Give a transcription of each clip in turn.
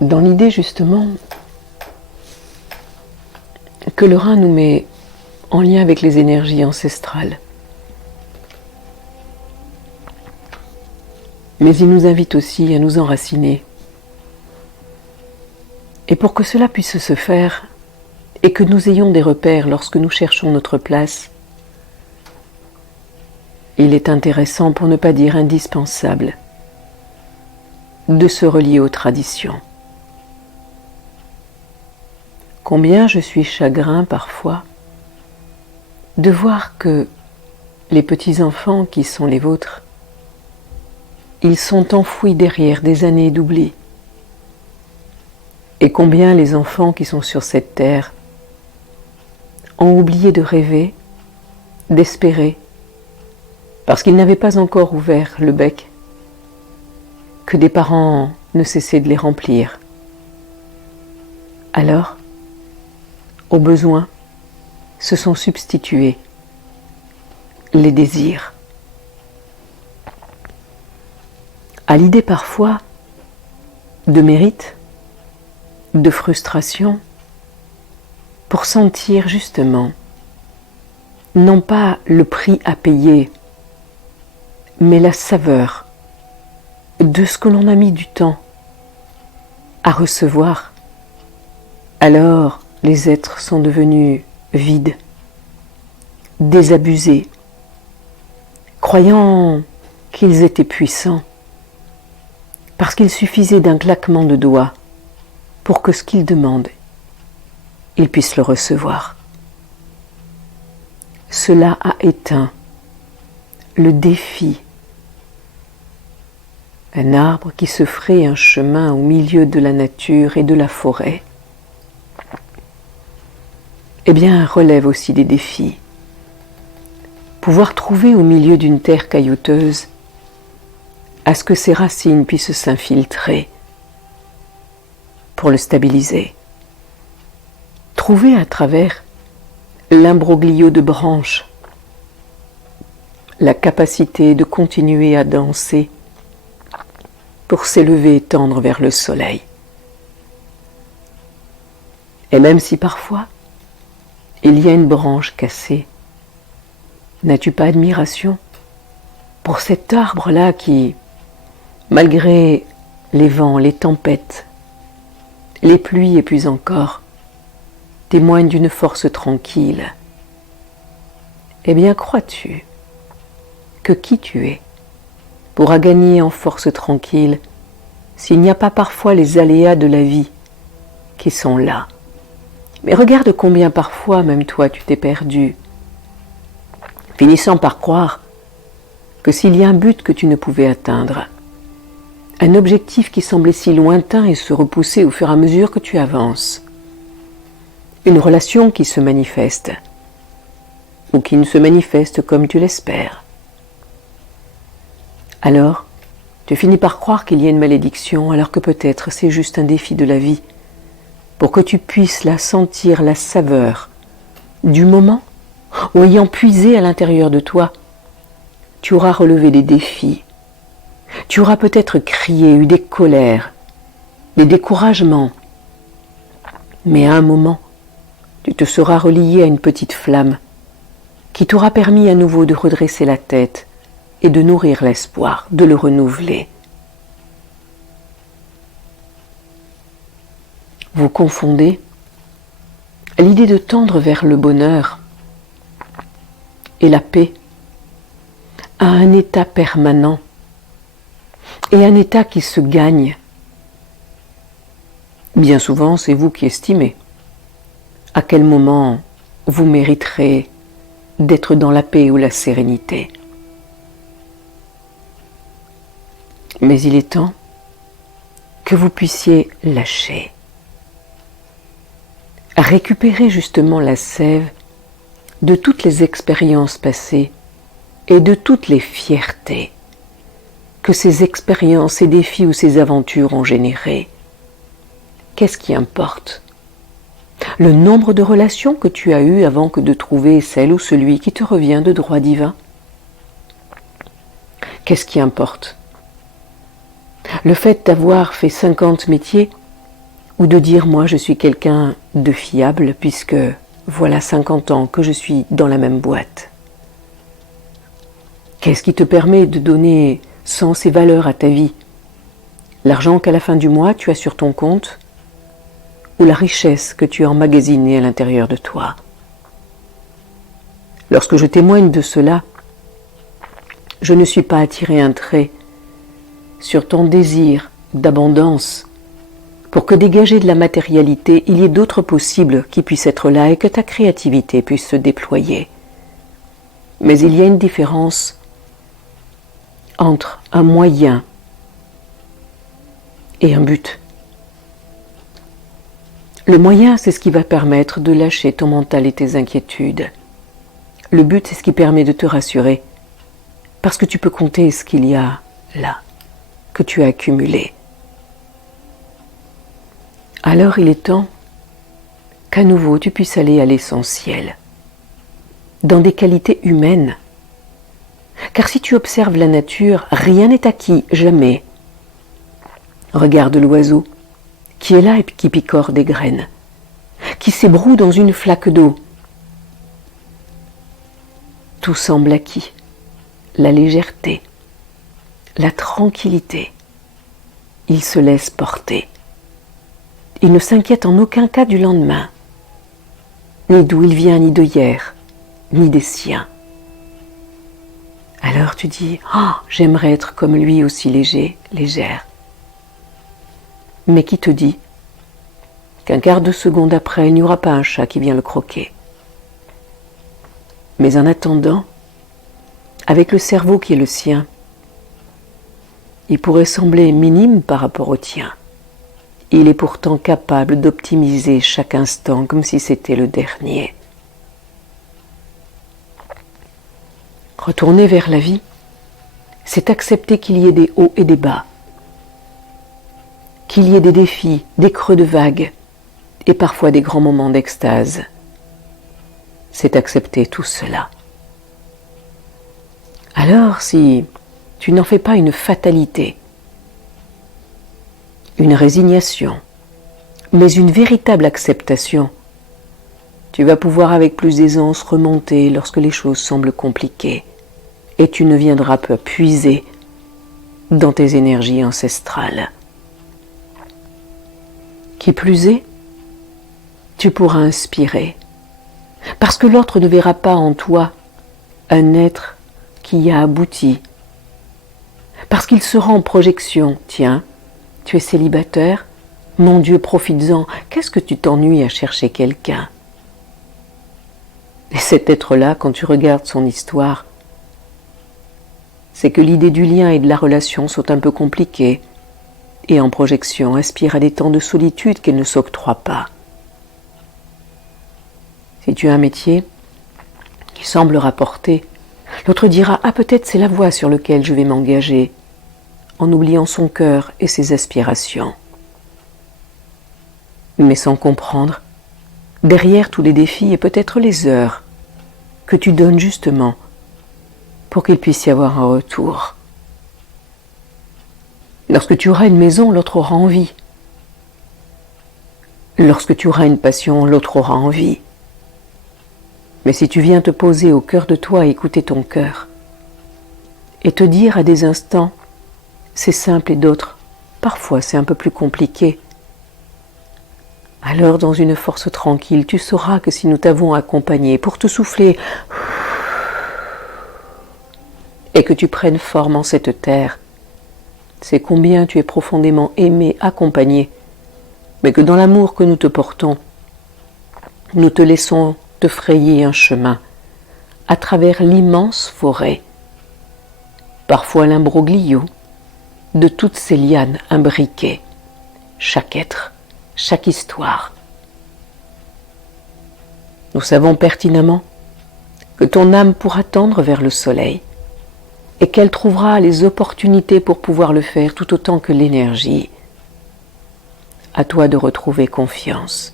dans l'idée justement que le rein nous met en lien avec les énergies ancestrales. Mais il nous invite aussi à nous enraciner. Et pour que cela puisse se faire, et que nous ayons des repères lorsque nous cherchons notre place, il est intéressant, pour ne pas dire indispensable, de se relier aux traditions. Combien je suis chagrin parfois de voir que les petits-enfants qui sont les vôtres, ils sont enfouis derrière des années d'oubli. Et combien les enfants qui sont sur cette terre ont oublié de rêver, d'espérer, parce qu'ils n'avaient pas encore ouvert le bec, que des parents ne cessaient de les remplir. Alors, aux besoins, se sont substitués les désirs. À l'idée parfois de mérite, de frustration, pour sentir justement, non pas le prix à payer, mais la saveur de ce que l'on a mis du temps à recevoir, alors les êtres sont devenus vides, désabusés, croyant qu'ils étaient puissants, parce qu'il suffisait d'un claquement de doigts pour que ce qu'ils demandent, ils puissent le recevoir. Cela a éteint le défi. Un arbre qui se fraye un chemin au milieu de la nature et de la forêt, eh bien, relève aussi des défis. Pouvoir trouver au milieu d'une terre caillouteuse à ce que ses racines puissent s'infiltrer pour le stabiliser. Trouver à travers l'imbroglio de branches la capacité de continuer à danser pour s'élever et tendre vers le soleil. Et même si parfois il y a une branche cassée, n'as-tu pas admiration pour cet arbre-là qui, malgré les vents, les tempêtes, les pluies et puis encore, témoigne d'une force tranquille? Eh bien, crois-tu que qui tu es pourra gagner en force tranquille s'il n'y a pas parfois les aléas de la vie qui sont là? Mais regarde combien parfois même toi tu t'es perdu, finissant par croire que s'il y a un but que tu ne pouvais atteindre, un objectif qui semblait si lointain et se repousser au fur et à mesure que tu avances, une relation qui se manifeste, ou qui ne se manifeste comme tu l'espères, alors tu finis par croire qu'il y a une malédiction, alors que peut-être c'est juste un défi de la vie, pour que tu puisses la sentir, la saveur du moment où, ayant puisé à l'intérieur de toi, tu auras relevé des défis, tu auras peut-être crié, eu des colères, des découragements, mais à un moment, tu te seras relié à une petite flamme qui t'aura permis à nouveau de redresser la tête et de nourrir l'espoir, de le renouveler. Vous confondez l'idée de tendre vers le bonheur et la paix à un état permanent et un état qui se gagne. Bien souvent, c'est vous qui estimez à quel moment vous mériterez d'être dans la paix ou la sérénité. Mais il est temps que vous puissiez lâcher, récupérer justement la sève de toutes les expériences passées et de toutes les fiertés que ces expériences, ces défis ou ces aventures ont générées. Qu'est-ce qui importe? Le nombre de relations que tu as eues avant que de trouver celle ou celui qui te revient de droit divin? Qu'est-ce qui importe? Le fait d'avoir fait 50 métiers ou de dire moi je suis quelqu'un de fiable puisque voilà 50 ans que je suis dans la même boîte. Qu'est-ce qui te permet de donner sens et valeur à ta vie? L'argent qu'à la fin du mois tu as sur ton compte ou la richesse que tu as emmagasinée à l'intérieur de toi? Lorsque je témoigne de cela, je ne suis pas attiré un trait sur ton désir d'abondance pour que dégagé de la matérialité, il y ait d'autres possibles qui puissent être là et que ta créativité puisse se déployer. Mais il y a une différence entre un moyen et un but. Le moyen, c'est ce qui va permettre de lâcher ton mental et tes inquiétudes. Le but, c'est ce qui permet de te rassurer, parce que tu peux compter ce qu'il y a là, que tu as accumulé. Alors il est temps qu'à nouveau tu puisses aller à l'essentiel, dans des qualités humaines. Car si tu observes la nature, rien n'est acquis, jamais. Regarde l'oiseau, qui est là et qui picore des graines, qui s'ébroue dans une flaque d'eau. Tout semble acquis, la légèreté, la tranquillité. Il se laisse porter. Il ne s'inquiète en aucun cas du lendemain, ni d'où il vient, ni de hier, ni des siens. Alors tu dis, j'aimerais être comme lui, aussi léger, légère. Mais qui te dit qu'un quart de seconde après, il n'y aura pas un chat qui vient le croquer? Mais en attendant, avec le cerveau qui est le sien, il pourrait sembler minime par rapport au tien. Il est pourtant capable d'optimiser chaque instant comme si c'était le dernier. Retourner vers la vie, c'est accepter qu'il y ait des hauts et des bas, qu'il y ait des défis, des creux de vagues et parfois des grands moments d'extase. C'est accepter tout cela. Alors, si tu n'en fais pas une fatalité, une résignation, mais une véritable acceptation, tu vas pouvoir avec plus d'aisance remonter lorsque les choses semblent compliquées et tu ne viendras pas puiser dans tes énergies ancestrales. Qui plus est, tu pourras inspirer, parce que l'autre ne verra pas en toi un être qui a abouti, parce qu'il sera en projection. Tiens, tu es célibataire? Mon Dieu, profites-en. Qu'est-ce que tu t'ennuies à chercher quelqu'un? Et cet être-là, quand tu regardes son histoire, c'est que l'idée du lien et de la relation sont un peu compliquées, et en projection aspire à des temps de solitude qu'elle ne s'octroie pas. Si tu as un métier qui semble rapporter, l'autre dira « Ah, peut-être c'est la voie sur laquelle je vais m'engager », en oubliant son cœur et ses aspirations. Mais sans comprendre, derrière tous les défis et peut-être les heures que tu donnes justement pour qu'il puisse y avoir un retour. Lorsque tu auras une maison, l'autre aura envie. Lorsque tu auras une passion, l'autre aura envie. Mais si tu viens te poser au cœur de toi et écouter ton cœur, et te dire à des instants, c'est simple et d'autres, parfois c'est un peu plus compliqué, alors dans une force tranquille, tu sauras que si nous t'avons accompagné pour te souffler, et que tu prennes forme en cette terre, c'est combien tu es profondément aimé, accompagné, mais que dans l'amour que nous te portons, nous te laissons te frayer un chemin à travers l'immense forêt, parfois l'imbroglio de toutes ces lianes imbriquées, chaque être, chaque histoire. Nous savons pertinemment que ton âme pourra tendre vers le soleil et qu'elle trouvera les opportunités pour pouvoir le faire tout autant que l'énergie. À toi de retrouver confiance.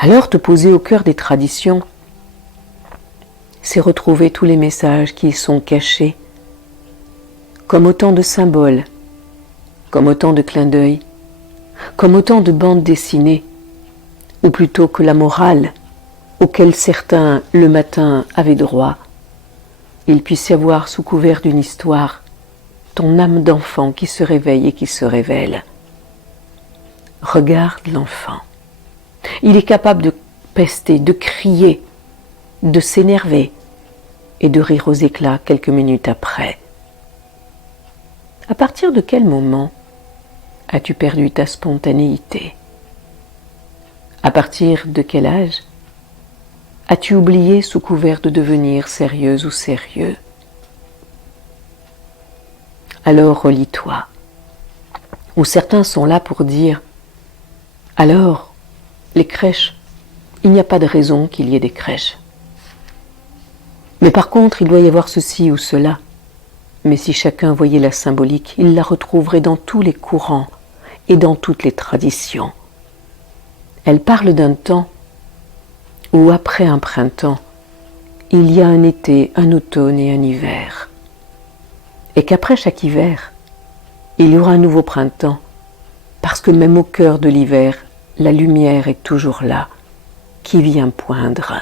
Alors te poser au cœur des traditions, c'est retrouver tous les messages qui y sont cachés, comme autant de symboles, comme autant de clins d'œil, comme autant de bandes dessinées, ou plutôt que la morale, auquel certains, le matin, avaient droit, il puisse y avoir sous couvert d'une histoire ton âme d'enfant qui se réveille et qui se révèle. Regarde l'enfant. Il est capable de pester, de crier, de s'énerver et de rire aux éclats quelques minutes après. À partir de quel moment as-tu perdu ta spontanéité? À partir de quel âge as-tu oublié sous couvert de devenir sérieuse ou sérieux? Alors relis-toi. Ou certains sont là pour dire « Alors, les crèches, il n'y a pas de raison qu'il y ait des crèches. Mais par contre, il doit y avoir ceci ou cela. Mais si chacun voyait la symbolique, il la retrouverait dans tous les courants et dans toutes les traditions. Elle parle d'un temps où après un printemps, il y a un été, un automne et un hiver. Et qu'après chaque hiver, il y aura un nouveau printemps, parce que même au cœur de l'hiver, la lumière est toujours là, qui vient poindre.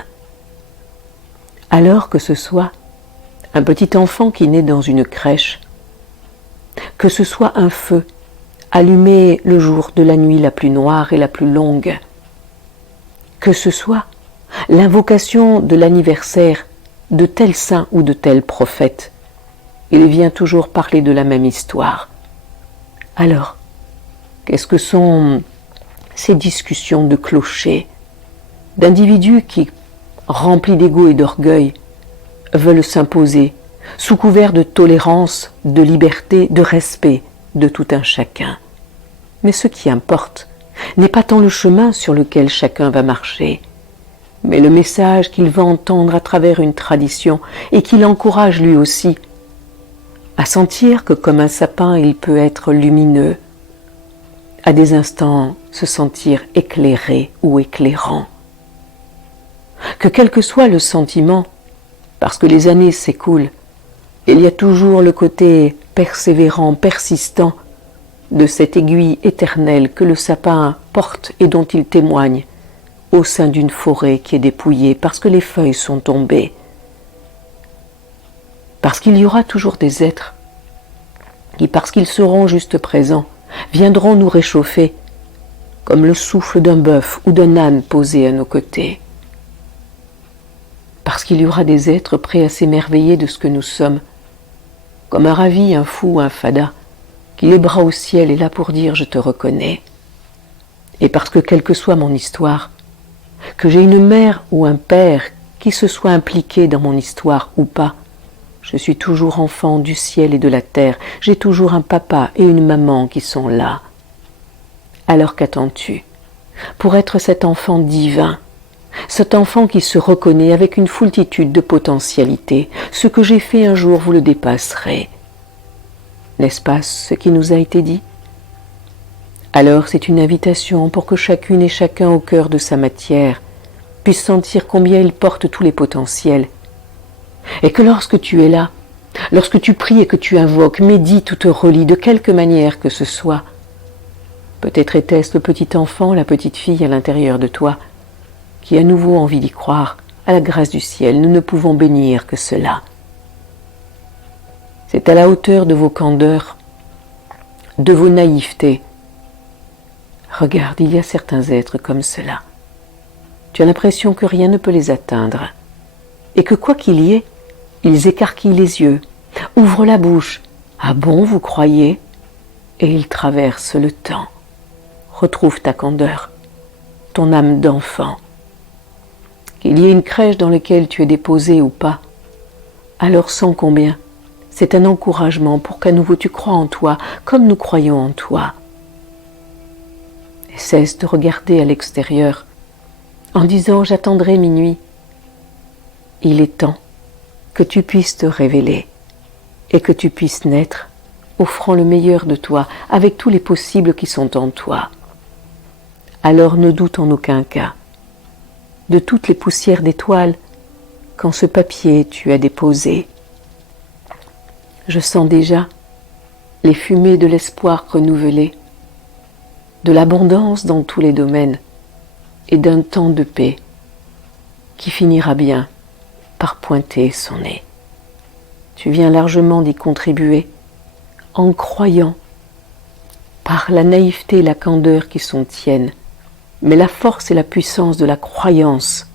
Alors que ce soit un petit enfant qui naît dans une crèche, que ce soit un feu allumé le jour de la nuit la plus noire et la plus longue, que ce soit l'invocation de l'anniversaire de tel saint ou de tel prophète, il vient toujours parler de la même histoire. Alors, qu'est-ce que sont ces discussions de clochers, d'individus qui, remplis d'ego et d'orgueil, veulent s'imposer sous couvert de tolérance, de liberté, de respect de tout un chacun? Mais ce qui importe n'est pas tant le chemin sur lequel chacun va marcher, mais le message qu'il va entendre à travers une tradition et qui l'encourage lui aussi à sentir que comme un sapin il peut être lumineux, à des instants se sentir éclairé ou éclairant. Que quel que soit le sentiment, parce que les années s'écoulent, il y a toujours le côté persévérant, persistant de cette aiguille éternelle que le sapin porte et dont il témoigne au sein d'une forêt qui est dépouillée parce que les feuilles sont tombées. Parce qu'il y aura toujours des êtres qui, parce qu'ils seront juste présents, viendront nous réchauffer comme le souffle d'un bœuf ou d'un âne posé à nos côtés. Parce qu'il y aura des êtres prêts à s'émerveiller de ce que nous sommes, comme un ravi, un fou, un fada, qui les bras au ciel est là pour dire « je te reconnais ». Et parce que quelle que soit mon histoire, que j'ai une mère ou un père qui se soit impliqué dans mon histoire ou pas, je suis toujours enfant du ciel et de la terre, j'ai toujours un papa et une maman qui sont là. Alors qu'attends-tu pour être cet enfant divin, cet enfant qui se reconnaît avec une foultitude de potentialités? Ce que j'ai fait un jour, vous le dépasserez. N'est-ce pas ce qui nous a été dit? Alors c'est une invitation pour que chacune et chacun au cœur de sa matière puisse sentir combien il porte tous les potentiels. Et que lorsque tu es là, lorsque tu pries et que tu invoques, médites ou te relis de quelque manière que ce soit, peut-être était-ce le petit enfant, la petite fille à l'intérieur de toi, qui a à nouveau envie d'y croire, à la grâce du ciel, nous ne pouvons bénir que cela. C'est à la hauteur de vos candeurs, de vos naïvetés. Regarde, il y a certains êtres comme cela. Tu as l'impression que rien ne peut les atteindre, et que quoi qu'il y ait, ils écarquillent les yeux, ouvrent la bouche. Ah bon, vous croyez? Et ils traversent le temps. Retrouve ta candeur, ton âme d'enfant. Qu'il y ait une crèche dans laquelle tu es déposé ou pas, alors sens combien c'est un encouragement pour qu'à nouveau tu crois en toi, comme nous croyons en toi. Et cesse de regarder à l'extérieur, en disant « j'attendrai minuit ». Il est temps que tu puisses te révéler et que tu puisses naître, offrant le meilleur de toi, avec tous les possibles qui sont en toi. Alors ne doute en aucun cas de toutes les poussières d'étoiles qu'en ce papier tu as déposé. Je sens déjà les fumées de l'espoir renouvelé, de l'abondance dans tous les domaines et d'un temps de paix qui finira bien par pointer son nez. Tu viens largement d'y contribuer en croyant par la naïveté et la candeur qui sont tiennes, mais la force et la puissance de la croyance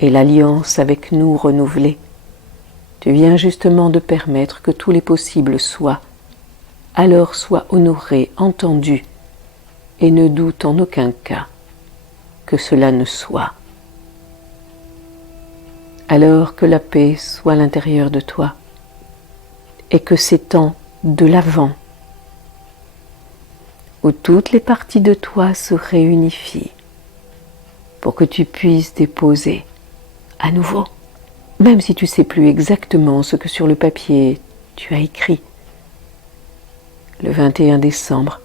et l'alliance avec nous renouvelée. Tu viens justement de permettre que tous les possibles soient honorés, entendus, et ne doute en aucun cas que cela ne soit. Alors que la paix soit à l'intérieur de toi, et que ces temps de l'avant, où toutes les parties de toi se réunifient, pour que tu puisses déposer à nouveau, même si tu ne sais plus exactement ce que sur le papier tu as écrit. Le 21 décembre,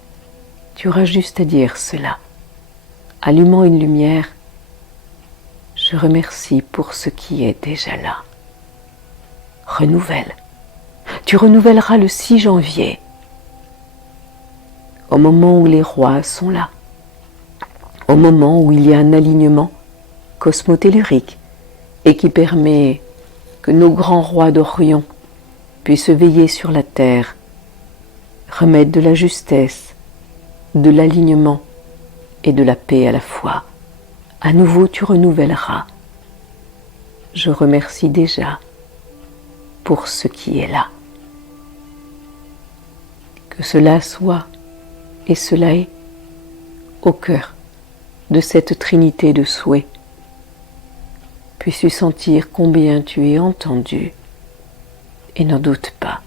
tu auras juste à dire cela, allumant une lumière. Je remercie pour ce qui est déjà là. Renouvelle. Tu renouvelleras le 6 janvier, au moment où les rois sont là, au moment où il y a un alignement cosmotellurique et qui permet que nos grands rois d'Orient puissent veiller sur la terre, remettre de la justesse, de l'alignement et de la paix à la fois. À nouveau, tu renouvelleras. Je remercie déjà pour ce qui est là. Que cela soit et cela est au cœur de cette trinité de souhaits. Puisses-tu sentir combien tu es entendu et n'en doute pas.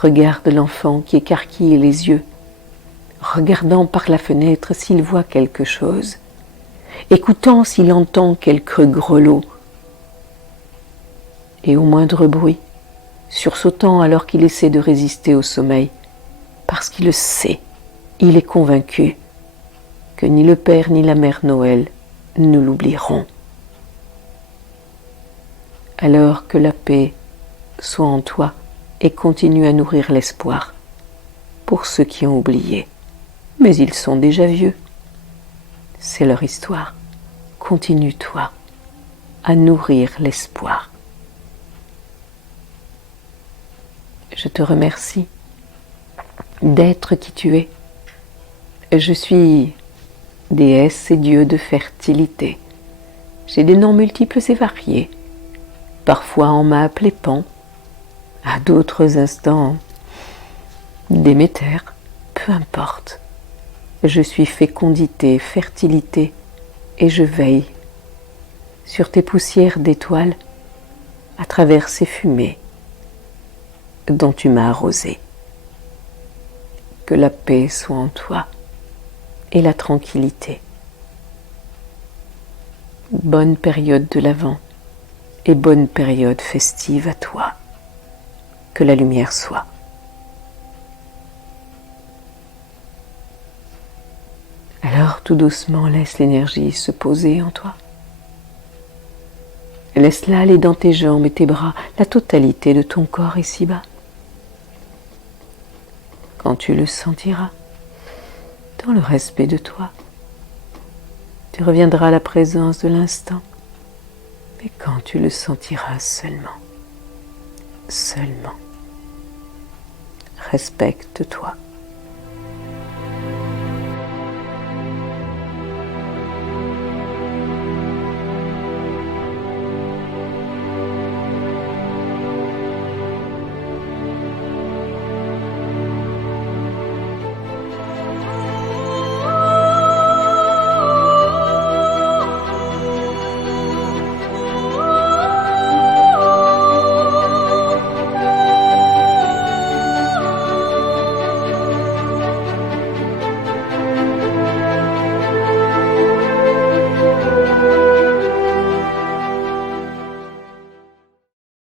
Regarde l'enfant qui écarquille les yeux, regardant par la fenêtre s'il voit quelque chose, écoutant s'il entend quelques grelots, et au moindre bruit, sursautant alors qu'il essaie de résister au sommeil, parce qu'il le sait, il est convaincu que ni le Père ni la Mère Noël ne l'oublieront. Alors que la paix soit en toi et continue à nourrir l'espoir pour ceux qui ont oublié, mais ils sont déjà vieux. C'est leur histoire. Continue-toi à nourrir l'espoir. Je te remercie d'être qui tu es. Je suis déesse et dieu de fertilité. J'ai des noms multiples et variés. Parfois on m'a appelé Pan, à d'autres instants Déméter, peu importe. Je suis fécondité, fertilité, et je veille sur tes poussières d'étoiles à travers ces fumées dont tu m'as arrosé. Que la paix soit en toi et la tranquillité. Bonne période de l'Avent et bonne période festive à toi. Que la lumière soit. Alors tout doucement laisse l'énergie se poser en toi. Laisse-la aller dans tes jambes et tes bras, la totalité de ton corps ici-bas. Quand tu le sentiras, dans le respect de toi, tu reviendras à la présence de l'instant. Mais quand tu le sentiras seulement, respecte-toi.